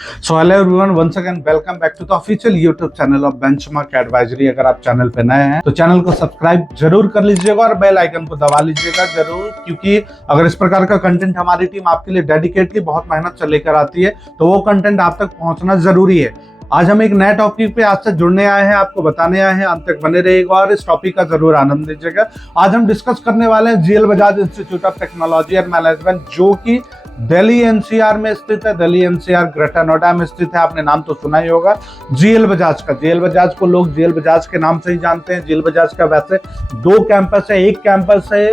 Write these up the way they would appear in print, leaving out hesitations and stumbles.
So hello everyone, once again welcome back to the official YouTube channel of Benchmark Advisory. अगर आप channel पे नए हैं तो चैनल को सब्सक्राइब जरूर कर लीजिएगा और बेल आइकन को दबा लीजिएगा जरूर, क्योंकि अगर इस प्रकार का कंटेंट हमारी टीम आपके लिए डेडिकेटली बहुत मेहनत से लेकर आती है तो वो कंटेंट आप तक पहुंचना जरूरी है। आज हम एक नए टॉपिक पे आज से जुड़ने आए हैं, आपको बताने आए हैं, अंत तक बने रहिएगा और इस टॉपिक का जरूर आनंद लीजिएगा। आज हम डिस्कस करने वाले हैं GL Bajaj institute of technology and management, जो कि दिल्ली एनसीआर में स्थित है। दिल्ली एनसीआर ग्रेटर नोएडा में स्थित है। आपने नाम तो सुना ही होगा जीएल बजाज का। जीएल बजाज को लोग जीएल बजाज के नाम से ही जानते हैं। जीएल बजाज का वैसे दो कैंपस है, एक कैंपस है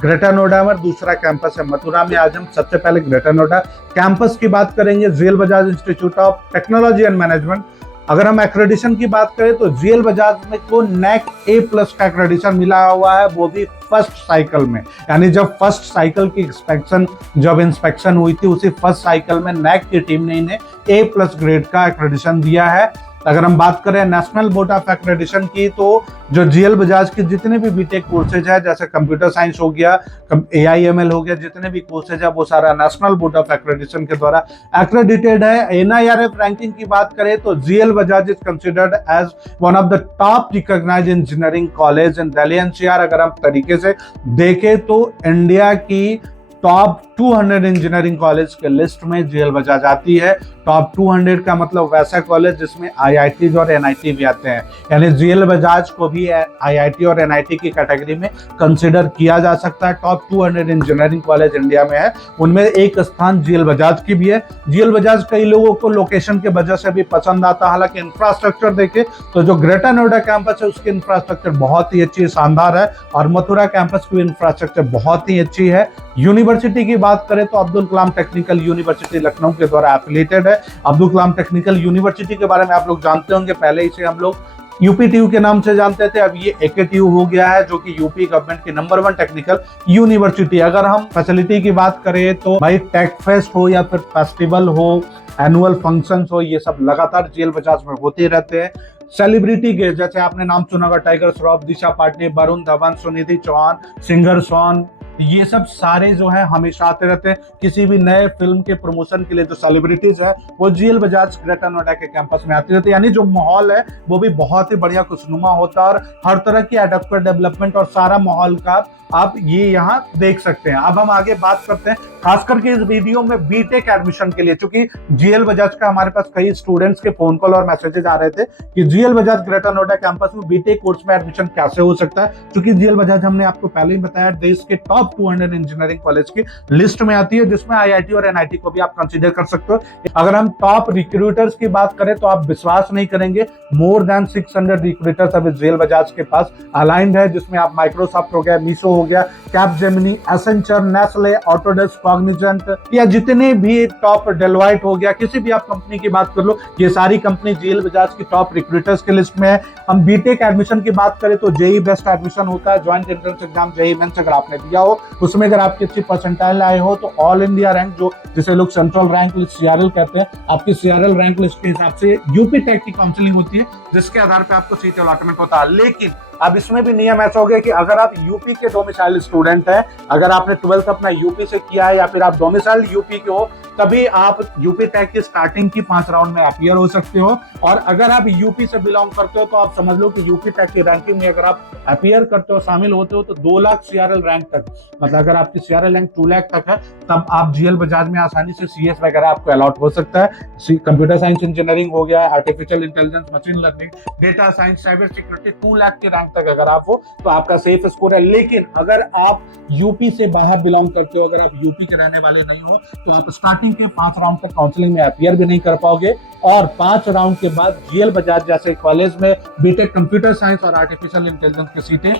ग्रेटर नोएडा में, दूसरा कैंपस है मथुरा में। आज हम सबसे पहले ग्रेटर नोएडा कैंपस की बात करेंगे, GL Bajaj institute of technology and management. अगर हम एक्रेडिशन की बात करें तो जीएल बजाज में को नैक A+ का एक्रेडिशन मिला हुआ है, वो भी फर्स्ट साइकिल में। यानी जब फर्स्ट साइकिल की इंस्पेक्शन हुई थी, उसी फर्स्ट साइकिल में नैक की टीम ने इन्हें A+ ग्रेड का एक्रेडिशन दिया है। अगर हम बात करें नेशनल बोर्ड ऑफ एक्रेडिशन की, तो जो जीएल बजाज के जितने भी बीटेक कोर्सेज है, जैसे कंप्यूटर साइंस हो गया, AIML हो गया, जितने भी कोर्सेज है वो सारा नेशनल बोर्ड ऑफ एक्रेडिशन के द्वारा एक्रेडिटेड है। NIRF रैंकिंग की बात करें तो GL Bajaj is considered as one of the top recognised engineering college in Delhi NCR. अगर हम तरीके से देखें तो इंडिया की टॉप 200 इंजीनियरिंग कॉलेज के लिस्ट में जीएल बजाज आती है। टॉप 200 का मतलब वैसा कॉलेज जिसमें IIT और NIT भी आते हैं, यानी जीएल बजाज को भी IIT और NIT की कैटेगरी में कंसिडर किया जा सकता है। टॉप 200 इंजीनियरिंग कॉलेज इंडिया में है, उनमें एक स्थान जीएल बजाज की भी है। जीएल बजाज कई लोगों को लोकेशन की वजह से भी पसंद आता है, हालांकि इंफ्रास्ट्रक्चर देखे तो जो ग्रेटर नोएडा कैंपस है उसकी इंफ्रास्ट्रक्चर बहुत ही अच्छी शानदार है, और मथुरा कैंपस की इंफ्रास्ट्रक्चर बहुत ही अच्छी है। यूनिवर्सिटी की बात करें तो अब्दुल कलाम टेक्निकल यूनिवर्सिटी लखनऊ के द्वारा एफिलिएटेड है। अब्दुल कलाम टेक्निकल यूनिवर्सिटी के बारे में आप लोग जानते होंगे, पहले इसे हम लोग यूपीटीयू के नाम से जानते थे, अब ये AKTU हो गया है, जो कि यूपी गवर्नमेंट की नंबर 1 टेक्निकल यूनिवर्सिटी। अगर हम फैसिलिटी की बात करें तो भाई टेक फेस्ट हो या फिर फेस्टिवल हो, एनुअल फंक्शंस हो, ये सब लगातार जीएल बजाज में होते रहते हैं। सेलिब्रिटी के जैसे आपने नाम सुना होगा टाइगर श्रॉफ, दिशा पाटनी, वरुण धवन, सुनिधि चौहान, सिंगर सोन, ये सब सारे जो है हमेशा आते रहते हैं। किसी भी नए फिल्म के प्रमोशन के लिए जो सेलिब्रिटीज है वो जीएल बजाज ग्रेटर नोएडा के कैंपस में आते रहते हैं। यानी जो माहौल है वो भी बहुत ही बढ़िया खुशनुमा होता है, और हर तरह की एडेप्टर डेवलपमेंट और सारा माहौल का आप ये यहाँ देख सकते हैं। अब हम आगे बात करते हैं खास करके इस वीडियो में बीटेक एडमिशन के लिए, क्योंकि जीएल बजाज का हमारे पास कई स्टूडेंट्स के फोन कॉल और मैसेजेस आ रहे थे कि GL Bajaj greater Noida campus में बीटेक कोर्स में एडमिशन कैसे हो सकता है। क्योंकि जीएल बजाज हमने आपको पहले ही बताया देश के टॉप 200 इंजीनियरिंग कॉलेज की लिस्ट में आती है, जिसमें IIT और NIT को भी आप कंसीडर कर सकते हो। अगर हम टॉप रिक्रूटर्स की बात करें तो आप विश्वास नहीं करेंगे, मोर देन 600 रिक्रूटर्स अभी जीएल बजाज के पास अलाइंड है, जिसमें आप माइक्रोसॉफ्ट हो गया, मीशो हो गया, Capgemini, Accenture, Nestle, Autodesk, Cognizant, या जितने भी टॉप डेलोइट हो गया, किसी भी आप कंपनी की बात कर लो, ये सारी कंपनी जीएल बजाज की टॉप रिक्रूटर्स के लिस्ट में है। हम बीटेक एडमिशन की बात करें तो जेईई बेस्ट एडमिशन होता है, joint entrance exam JEE mains अगर आपने दिया हो, उसमें अगर आपकी अच्छी परसेंटाइल आए हो तो ऑल इंडिया रैंक, जो जिसे लोग सेंट्रल रैंक लिस्ट CRL कहते हैं, आपकी CRL रैंक लिस्ट के हिसाब से यूपी टेक की काउंसलिंग होती है, जिसके आधार पर आपको सीट अलॉटमेंट होता है। लेकिन अब इसमें भी नियम ऐसा हो गया कि अगर आप यूपी के डोमिसाइल स्टूडेंट हैं, अगर आपने 12th अपना यूपी से किया है या फिर आप डोमिसाइल यूपी के हो, तभी आप यूपी टेक की स्टार्टिंग की 5 राउंड में अपीयर हो सकते हो। और अगर आप यूपी से बिलोंग करते हो तो आप समझ लो कि यूपी टेक की रैंकिंग में अगर आप अपीयर करते हो, शामिल होते हो, तो 2 लाख CRL रैंक तक, मतलब अगर आपकी CRL रैंक 2 लाख तक है, तब आप जीएल बजाज में आसानी से CS वगैरह आपको अलॉट हो सकता है। कंप्यूटर साइंस इंजीनियरिंग हो गया, artificial intelligence, machine learning, data science, cyber security, 2 lakh की रैंक तक अगर आप हो तो आपका सेफ स्कोर है। लेकिन अगर आप यूपी से बाहर बिलोंग करते हो, अगर आप यूपी के रहने वाले नहीं हो, तो आप स्टार्टिंग के 5 राउंड तक काउंसलिंग में अपीयर भी नहीं कर पाओगे, और 5 राउंड के बाद जीएल बजाज जैसे कॉलेज में बीटेक कंप्यूटर साइंस और आर्टिफिशियल इंटेलिजेंस की सीटें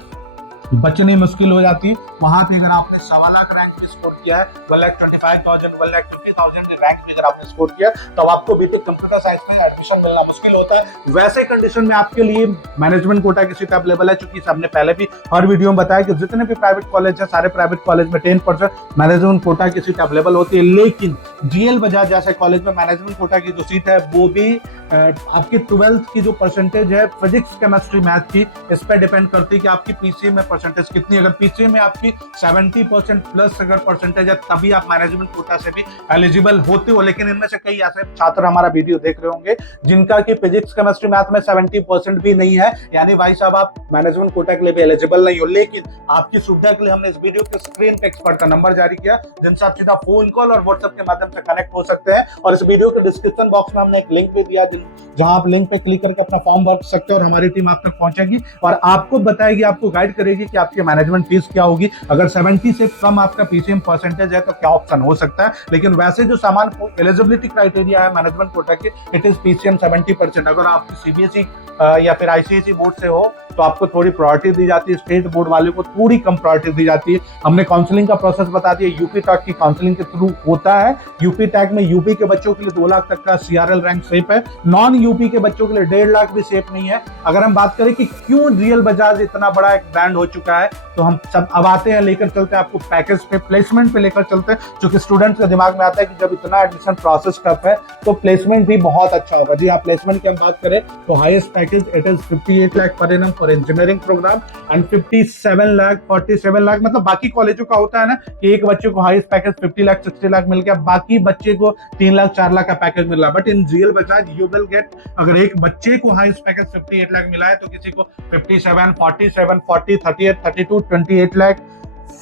बचनी मुश्किल हो जाती है। वहां पे अगर आपने 1.25 लाख रैंक भी स्कोर किया है, 1,25,000, 1,50,000 रैंक भी अगर आपने स्कोर किया, तो आपको बीटेक कंप्यूटर साइंस में एडमिशन मिलना मुश्किल होता है। वैसे कंडीशन में आपके लिए मैनेजमेंट कोटा की सीट अवेलेबल है, क्योंकि हमने पहले भी हर वीडियो में बताया कि जितने भी प्राइवेट कॉलेज है, सारे प्राइवेट कॉलेज में 10% मैनेजमेंट कोटा की सीट अवेलेबल होती है। लेकिन जीएल बजाज जैसे कॉलेज में मैनेजमेंट कोटा की जो सीट है वो भी आपकी 12th की जो परसेंटेज है फिजिक्स केमिस्ट्री मैथ की, इस पर डिपेंड करती है कि आपकी पीसीएम में परसेंटेज कितनी। अगर पीसीएम में आपकी 70% प्लस अगर परसेंटेज है तभी आप मैनेजमेंट कोटा से भी एलिजिबल होते हो। लेकिन इनमें से कई ऐसे छात्र हमारा वीडियो देख रहे होंगे जिनका कि फिजिक्स केमिस्ट्री मैथ में 70% भी नहीं है, यानी भाई साहब आप मैनेजमेंट कोटा के लिए भी एलिजिबल नहीं हो। लेकिन आपकी सुविधा के लिए हमने इस वीडियो के स्क्रीन पे एक्सपर्ट का नंबर जारी किया, जिनसे आप सीधा फोन कॉल और व्हाट्सएप के माध्यम से कनेक्ट हो सकते हैं। और इस वीडियो के डिस्क्रिप्शन बॉक्स में हमने एक लिंक भी दिया, जहां आप लिंक पे क्लिक करके अपना फॉर्म भर सकते हैं और हमारी टीम आप तक पहुंचेगी और आपको बताएगी, आपको गाइड करेगी कि आपकी मैनेजमेंट फीस क्या होगी। अगर 70 से कम आपका पीसीएम परसेंटेज है तो क्या ऑप्शन हो सकता है। लेकिन वैसे जो सामान एलिजिबिलिटी क्राइटेरिया है मैनेजमेंट कोटा के, इट इज पीसीएम 70%। अगर आप सीबीएसई या फिर आईसीएसई बोर्ड से हो तो आपको थोड़ी प्रायोरिटी दी जाती है, स्टेट बोर्ड वाले को थोड़ी कम प्रायोरिटी दी जाती है। हमने काउंसलिंग का प्रोसेस बता दिया, यूपी टैग की काउंसलिंग के थ्रू होता है। यूपी टैग में यूपी के बच्चों के लिए 2 लाख तक का सीआरएल रैंक सेफ है, नॉन यूपी के बच्चों के लिए 1.5 लाख भी सेफ नहीं है। अगर हम बात करें कि क्यों रियल बजाज इतना बड़ा एक ब्रांड हो चुका है, तो हम सब अब आते हैं, लेकर चलते हैं आपको पैकेज पे, प्लेसमेंट पे लेकर चलते हैं। क्योंकि स्टूडेंट्स के दिमाग में आता है कि जब इतना एडमिशन प्रोसेस टफ है तो प्लेसमेंट भी बहुत अच्छा होगा। जी हाँ, प्लेसमेंट की हम बात करें तो highest package it is 58 lakh per annum for engineering program and 57 lakh 47 lakh, मतलब बाकी कॉलेजों का होता है ना कि एक बच्चे को हाईएस्ट पैकेज 50 लाख 60 लाख मिल गया, बाकी बच्चे को 3 लाख 4 लाख का पैकेज मिल रहा है। But in real Bajaj you will get, अगर एक बच्चे को हाईएस्ट पैकेज 58 लाख मिला है तो किसी को 57, 47, 40, 38, 32, 28 लाख,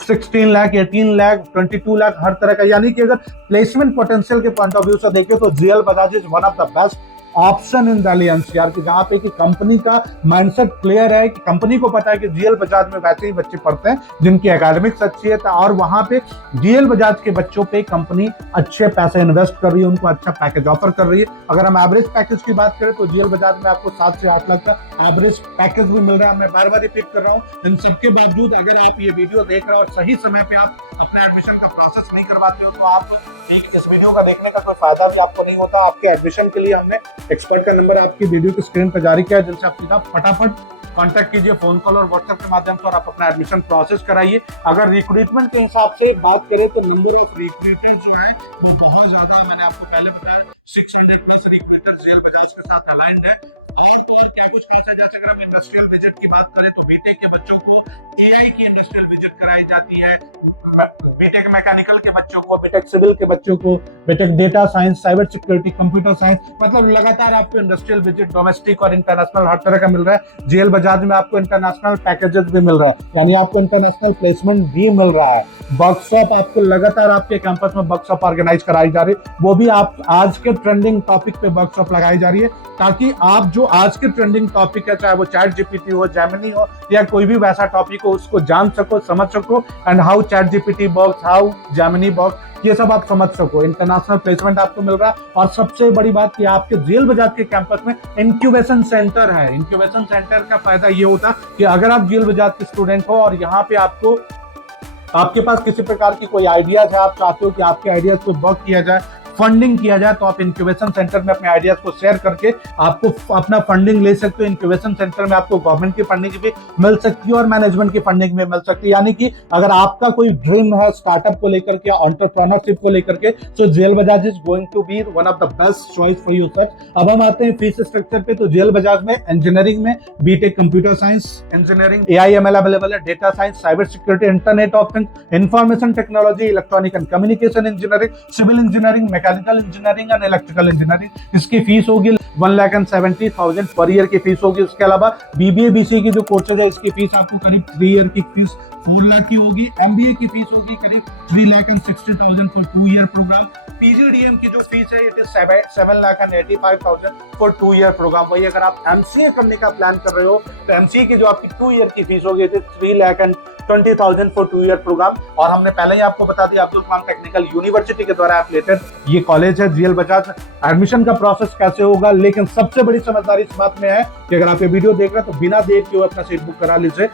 16 लाख, 18 लाख, 22 लाख, हर तरह का। यानी कि अगर प्लेसमेंट पोटेंशियल के पॉइंट ऑफ व्यू से देखें तो real Bajaj is one of the best option in the NCR की, जहां पे कि कंपनी का माइंडसेट क्लियर है कि कंपनी को पता है कि रियल बजाज में वैसे ही बच्चे पढ़ते हैं जिनकी एकेडमिक्स अच्छी है, और वहां पे रियल बजाज के बच्चों पे कंपनी अच्छे पैसे इन्वेस्ट कर रही है, उनको अच्छा पैकेज ऑफर कर रही है। अगर हम एवरेज पैकेज की बात करें तो रियल बजाज में आपको 7 से 8 लाख का एवरेज पैकेज भी मिल रहा है। मैं बार बार रिपीट कर रहा हूँ, इन सबके बावजूद अगर आप ये वीडियो देख रहे हो और सही समय पे आप अपना एडमिशन का प्रोसेस नहीं करवाते हो तो आप इस वीडियो का देखने का कोई फायदा भी आपको नहीं होता। आपके एडमिशन के लिए हमने एक्सपर्ट का नंबर आपकी वीडियो की स्क्रीन पर जारी किया है, जिनसे आप सीधा फटाफट कांटेक्ट कीजिए फोन कॉल और व्हाट्सएप के माध्यम से और आप अपना एडमिशन प्रोसेस कराइए। अगर रिक्रूटमेंट के हिसाब से बात करें तो नंबर ऑफ रिक्रूटर्स जो है वो बहुत ज्यादा है। मैंने आपको पहले बताया 600 प्लस रिक्रूटर्स रियल बजाज के साथ अलाइंड है। और क्या कुछ खास है, जैसे अगर हम इंडस्ट्रियल विजिट की बात करें तो बीटेक के बच्चों को एआई की इंडस्ट्रियल विजिट कराई जाती है, बीटेक मैकेनिकल के बच्चों को, बीटेक सिविल के बच्चों को, B Tech data science, cyber security, computer science, मतलब लगातार आपको इंडस्ट्रियल विजिट डोमेस्टिक और इंटरनेशनल हर तरह का मिल रहा है। जेएल बजाज में आपको इंटरनेशनल पैकेजेस भी मिल रहा है, यानी आपको इंटरनेशनल प्लेसमेंट भी मिल रहा है। वर्कशॉप आपको लगातार आपके कैंपस में वर्कशॉप ऑर्गेनाइज कराई जा रही है, वो भी आप आज के ट्रेंडिंग टॉपिक पे वर्कशॉप लगाई जा रही है, ताकि आप जो आज के ट्रेंडिंग टॉपिक है, चाहे वो चैट जीपीटी हो, जेमिनी हो या कोई भी वैसा टॉपिक हो, उसको जान सको, समझ सको, and how chat GPT works, how Gemini works, ये सब आप समझ सको। इंटरनेशनल प्लेसमेंट आपको मिल रहा है। और सबसे बड़ी बात कि आपके रियल बजाज के कैंपस में इंक्यूबेशन सेंटर है। इंक्यूबेशन सेंटर का फायदा ये होता कि अगर आप रियल बजाज के स्टूडेंट हो और यहाँ पे आपके पास किसी प्रकार की कोई आइडियाज है, आप चाहते हो कि आपके आइडियाज को वर्क किया जाए, फंडिंग किया जाए, तो आप इंक्यूबेशन सेंटर में अपने आइडियाज को शेयर करके आपको अपना फंडिंग ले सकते हो। इंक्यूबेशन सेंटर में आपको गवर्नमेंट की फंडिंग भी मिल सकती है और मैनेजमेंट की फंडिंग भी मिल सकती है। यानी कि अगर आपका कोई ड्रीम है स्टार्टअप को लेकर के, एंटरप्रेन्योरशिप को लेकर के, तो JL Bajaj is going to be one of the best choice for you such. अब हम आते हैं फीस स्ट्रक्चर पे, तो जेएल बजाज में इंजीनियरिंग में BTech computer science engineering, AIML available है, data science, cyber security, internet of things, information technology, electronic and communication engineering, civil engineering, mechanical engineering and electrical engineering. इसकी फीस होगी 1,70,000 per year की fees होगी। उसके अलावा BBA BCA की जो courses है, इसकी फीस आपको करीब 3 ईयर की फीस 4 लाख की होगी। एमबीए की फीस होगी करीब 3,60,000 फॉर 2 ईयर प्रोग्राम। पीजीडीएम की जो फीस है it is 7,85,000 for 2 year program. वही अगर आप एमसीए करने का प्लान कर रहे हो तो एमसीए की जो आपकी 2 ईयर की फीस होगी it is 3,20,000 for 2 year program. और हमने पहले ही आपको बता दिया अब्दुल कलाम टेक्निकल यूनिवर्सिटी के द्वारा एफिलिएटेड ये कॉलेज है रियल बजाज। एडमिशन का प्रोसेस कैसे होगा, लेकिन सबसे बड़ी समझदारी इस बात में है कि अगर आप ये वीडियो देख रहे हैं तो बिना देर के अपना सीट बुक करा लीजिए,